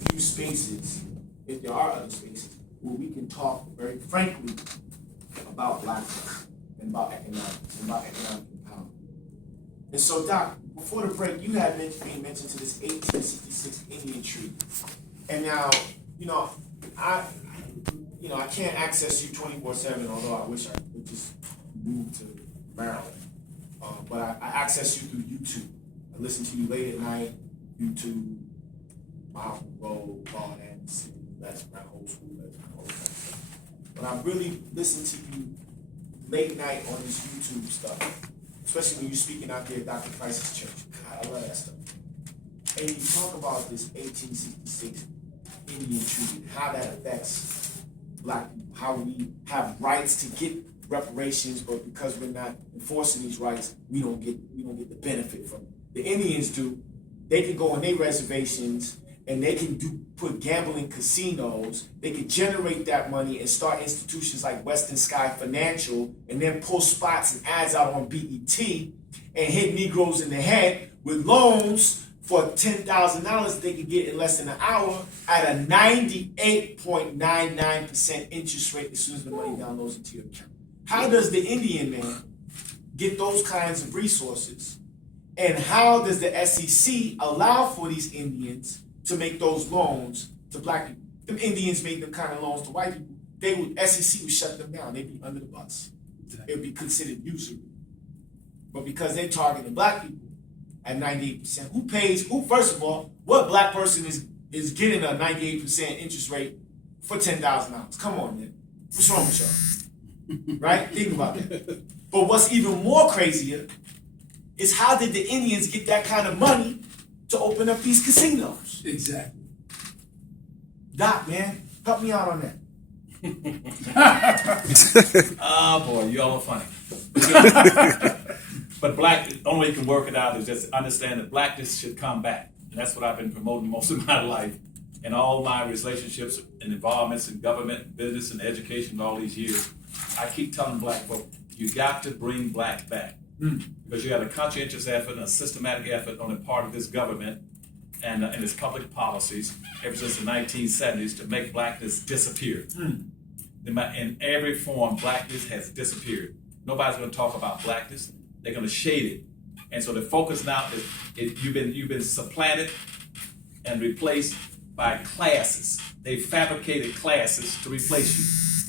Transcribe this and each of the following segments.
few spaces, if there are other spaces, where we can talk very frankly about blackness and about economics and about economic empowerment. And so, Doc, before the break, you had mentioned to this 1866 Indian Treaty. And now, I I can't access you 24/7, although I wish I could just move to Maryland. But I access you through YouTube. I listen to you late at night, YouTube, Miles Monroe, Claud, that's my whole school, that's my whole stuff. But I really listen to you late night on this YouTube stuff, especially when you're speaking out there at Dr. Price's church. God, I love that stuff. And you talk about this 1866 Indian Treaty and how that affects black people, how we have rights to get reparations, but because we're not enforcing these rights, we don't get the benefit from it. The Indians do. They can go on their reservations and they can put gambling casinos. They can generate that money and start institutions like Western Sky Financial, and then pull spots and ads out on BET and hit Negroes in the head with loans for $10,000 they can get in less than an hour at a 98.99% interest rate as soon as the money downloads into your account. How does the Indian man get those kinds of resources? And how does the SEC allow for these Indians to make those loans to black people? Them Indians made them kind of loans to white people. SEC would shut them down. They'd be under the bus. It would be considered usury. But because they're targeting black people at 98%, first of all, what black person is getting a 98% interest rate for $10,000? Come on, man. What's wrong with y'all? Right? Think about that. But what's even more crazier is how did the Indians get that kind of money to open up these casinos? Exactly. Doc, man, help me out on that. Oh boy, you all are funny. But the only way you can work it out is just understand that blackness should come back. And that's what I've been promoting most of my life. In all my relationships and involvements in government, business, and education all these years, I keep telling black folk, you got to bring black back. Because you have a conscientious effort and a systematic effort on the part of this government and its public policies ever since the 1970s to make blackness disappear. In every form, blackness has disappeared. Nobody's going to talk about blackness. They're going to shade it. And so the focus now is you've been supplanted and replaced by classes. They fabricated classes to replace you.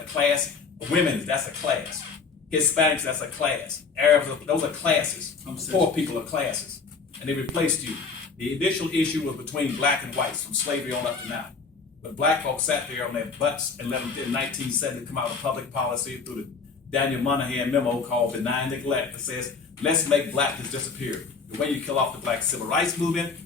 A class, women, that's a class. Hispanics, that's a class. Arabs, those are classes. Poor people are classes. And they replaced you. The initial issue was between black and whites from slavery on up to now. But black folks sat there on their butts and let them in 1970 come out with public policy through the Daniel Moynihan memo called Benign Neglect that says, let's make blackness disappear. The way you kill off the black civil rights movement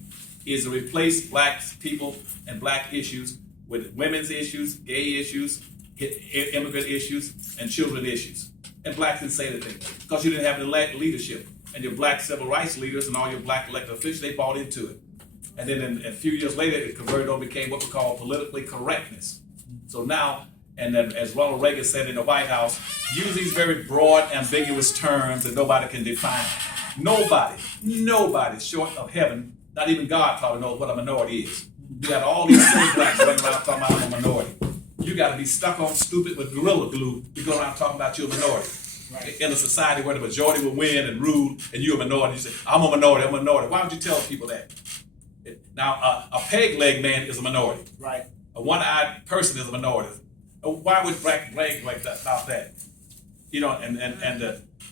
is to replace black people and black issues with women's issues, gay issues, immigrant issues, and children issues. And blacks didn't say anything because you didn't have the leadership. And your black civil rights leaders and all your black elected officials, they bought into it. And then a few years later, it converted over, became what we call politically correctness. So now, and then as Ronald Reagan said in the White House, use these very broad, ambiguous terms that nobody can define. Nobody short of heaven, not even God probably knows what a minority is. You got all these silly blacks running around talking about I'm a minority. You got to be stuck on stupid with gorilla glue to go around talking about you're a minority. Right. In a society where the majority will win and rule, and you're a minority, you say, I'm a minority. Why would you tell people that? Now, a peg leg man is a minority. Right. A one-eyed person is a minority. Why would black brag like that about that?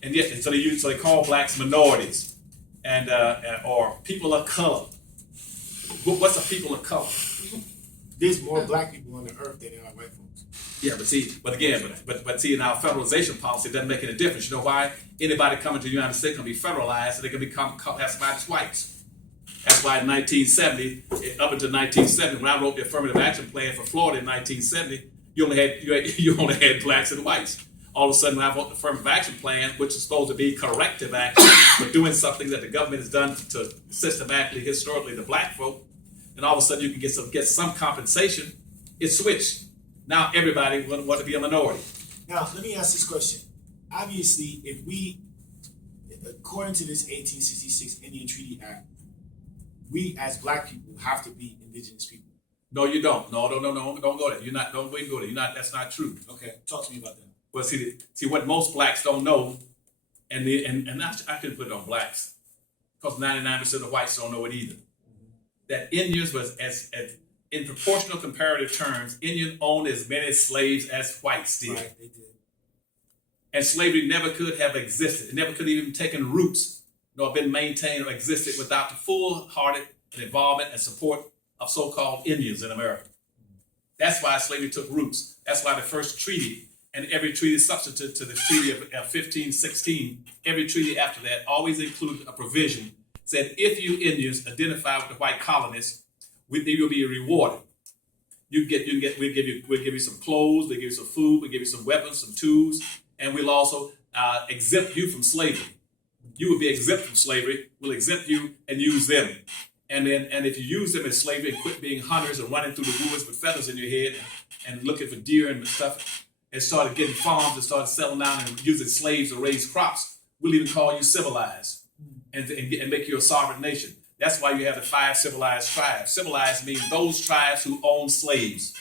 And yet, so they call blacks minorities, or people of color. What's a people of color? There's more black people on the earth than there are white folks. Yeah, but see in our federalization policy, it doesn't make any difference. You know why? Anybody coming to the United States can be federalized, so they can become classified as whites. That's why in 1970, up until 1970, when I wrote the affirmative action plan for Florida in 1970, you only had blacks and whites. All of a sudden, when I wrote the affirmative action plan, which is supposed to be corrective action, but doing something that the government has done to systematically, historically, the black folk, and all of a sudden you can get some compensation, it switched. Now everybody want to be a minority. Now, let me ask this question. Obviously, if we, according to this 1866 Indian Treaty Act, we as black people have to be indigenous people. No, you don't. No, don't go there. You're not. Don't go there. You're not. That's not true. Okay, talk to me about that. Well, see what most blacks don't know, and I can put it on blacks, because 99% of whites don't know it either. That Indians was as in proportional comparative terms, Indians owned as many slaves as whites did. Right, they did. And slavery never could have existed. It never could have even taken roots, nor been maintained or existed without the full-hearted involvement and support of so-called Indians in America. That's why slavery took roots. That's why the first treaty and every treaty substitute to the treaty of 1516, every treaty after that always included a provision said if you Indians identify with the white colonists, you will be rewarded. We'll give you some clothes, we'll give you some food, we'll give you some weapons, some tools, and we'll also exempt you from slavery. You will be exempt from slavery. We'll exempt you and use them. And if you use them as slavery and quit being hunters and running through the woods with feathers in your head and looking for deer and stuff, and started getting farms and started settling down and using slaves to raise crops, we'll even call you civilized and make you a sovereign nation. That's why you have the 5 civilized tribes. Civilized means those tribes who own slaves.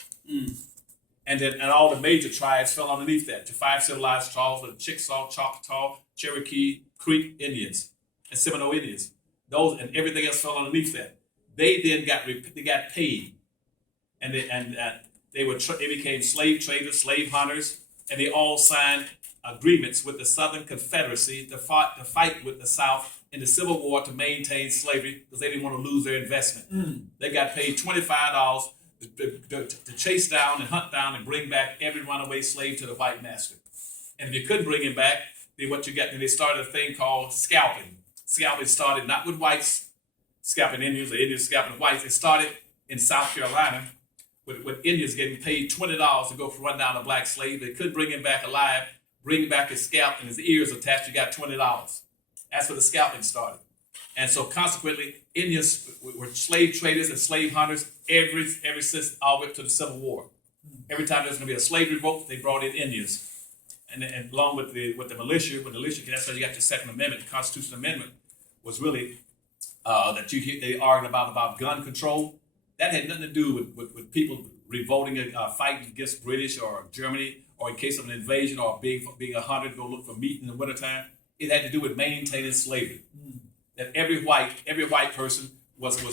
And all the major tribes fell underneath that. The 5 civilized tribes were the Chickasaw, Choctaw, Cherokee, Creek Indians, and Seminole Indians. Those and everything else fell underneath that. They then got paid, and they became slave traders, slave hunters, and they all signed agreements with the Southern Confederacy to fight with the South in the Civil War to maintain slavery because they didn't want to lose their investment. They got paid $25 to chase down and hunt down and bring back every runaway slave to the white master. And if you couldn't bring him back, then they started a thing called scalping. Scalping started not with whites scalping Indians or Indians scalping whites. It started in South Carolina with Indians getting paid $20 to go run down a black slave. They couldn't bring him back alive, bring back his scalp and his ears attached. You got $20. That's where the scalping started. And so consequently, Indians were slave traders and slave hunters ever since all the way up to the Civil War. Every time there was going to be a slave revolt, they brought in Indians. And along with the militia, that's how you got the Second Amendment. The Constitutional Amendment was really they argued about gun control. That had nothing to do with people revolting, fighting against British or Germany, or in case of an invasion or being a hunter to go look for meat in the wintertime. It had to do with maintaining slavery. That every white person was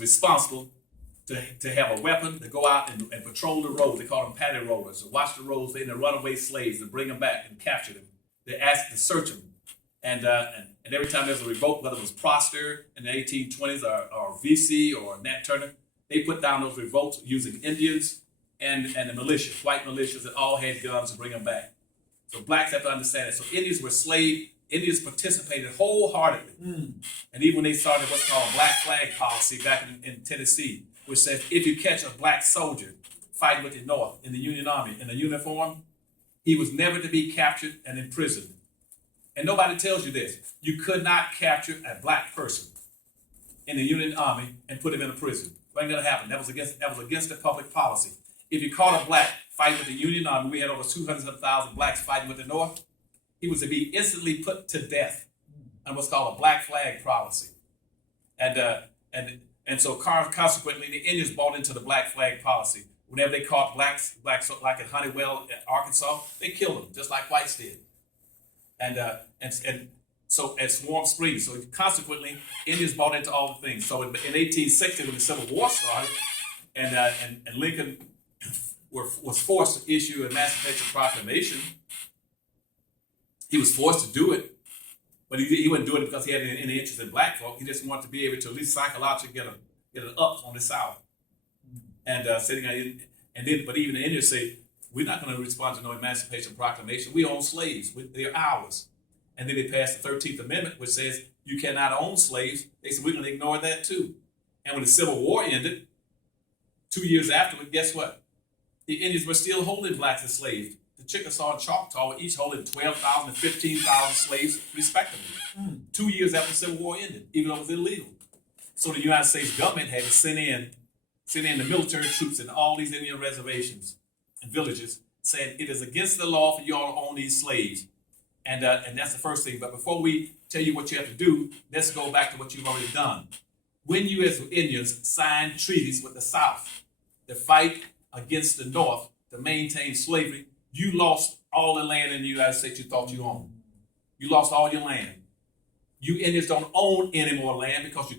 responsible to have a weapon, to go out and patrol the roads. They called them paddy rollers, to watch the roads, they runaway slaves, and bring them back and capture them. They asked to search them. And every time there's a revolt, whether it was Prosper in the 1820s or VC or Nat Turner, they put down those revolts using Indians and the militia, white militias that all had guns to bring them back. So blacks have to understand it. So Indians were slave. Indians participated wholeheartedly. And even when they started what's called black flag policy back in Tennessee, which says if you catch a black soldier fighting with the North in the Union Army in a uniform, he was never to be captured and imprisoned. And nobody tells you this. You could not capture a black person in the Union Army and put him in a prison. It wasn't going to happen. That was against the public policy. If you caught a black fighting with the Union Army, we had over 200,000 blacks fighting with the North, he was to be instantly put to death on what's called a black flag policy. And so consequently, the Indians bought into the black flag policy. Whenever they caught blacks like in Honeywell, Arkansas, they killed them, just like whites did. And so at Swarm Springs. So consequently, Indians bought into all the things. So in 1860, when the Civil War started, and Lincoln was forced to issue an Emancipation Proclamation, he was forced to do it, but he wouldn't do it because he had any interest in black folk. He just wanted to be able to at least psychologically get an up on the South. And but even the Indians say, we're not going to respond to no Emancipation Proclamation. We own slaves. They're ours. And then they passed the 13th Amendment, which says you cannot own slaves. They said, we're going to ignore that too. And when the Civil War ended, 2 years afterward, guess what? The Indians were still holding blacks as slaves. The Chickasaw and Choctaw were each holding 12,000 and 15,000 slaves, respectively. 2 years after the Civil War ended, even though it was illegal. So the United States government had to send in the military troops in all these Indian reservations and villages, saying it is against the law for you all to own these slaves. And that's the first thing. But before we tell you what you have to do, let's go back to what you've already done. when you as Indians signed treaties with the South to fight against the North to maintain slavery, you lost all the land in the United States you thought you owned. You lost all your land. You Indians don't own any more land because you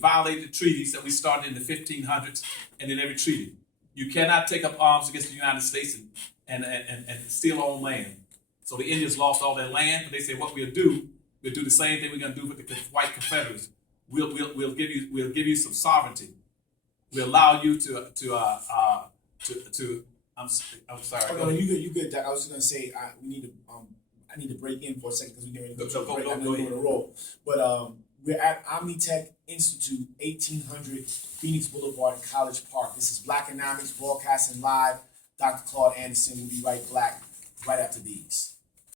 violated the treaties that we started in the 1500s and in every treaty. You cannot take up arms against the United States and still own land. So the Indians lost all their land, but they said what we'll do the same thing we're going to do with the white Confederates. We'll give you some sovereignty. We'll allow you to I'm sorry. Oh, no, you good, Doc. I was just gonna say I need to break in for a second because we're getting ready to go to break. I know you're on a roll, but we're at Omnitech Institute, 1800 Phoenix Boulevard, College Park. This is Blackanomics broadcasting live. Dr. Claud Anderson will be right after these.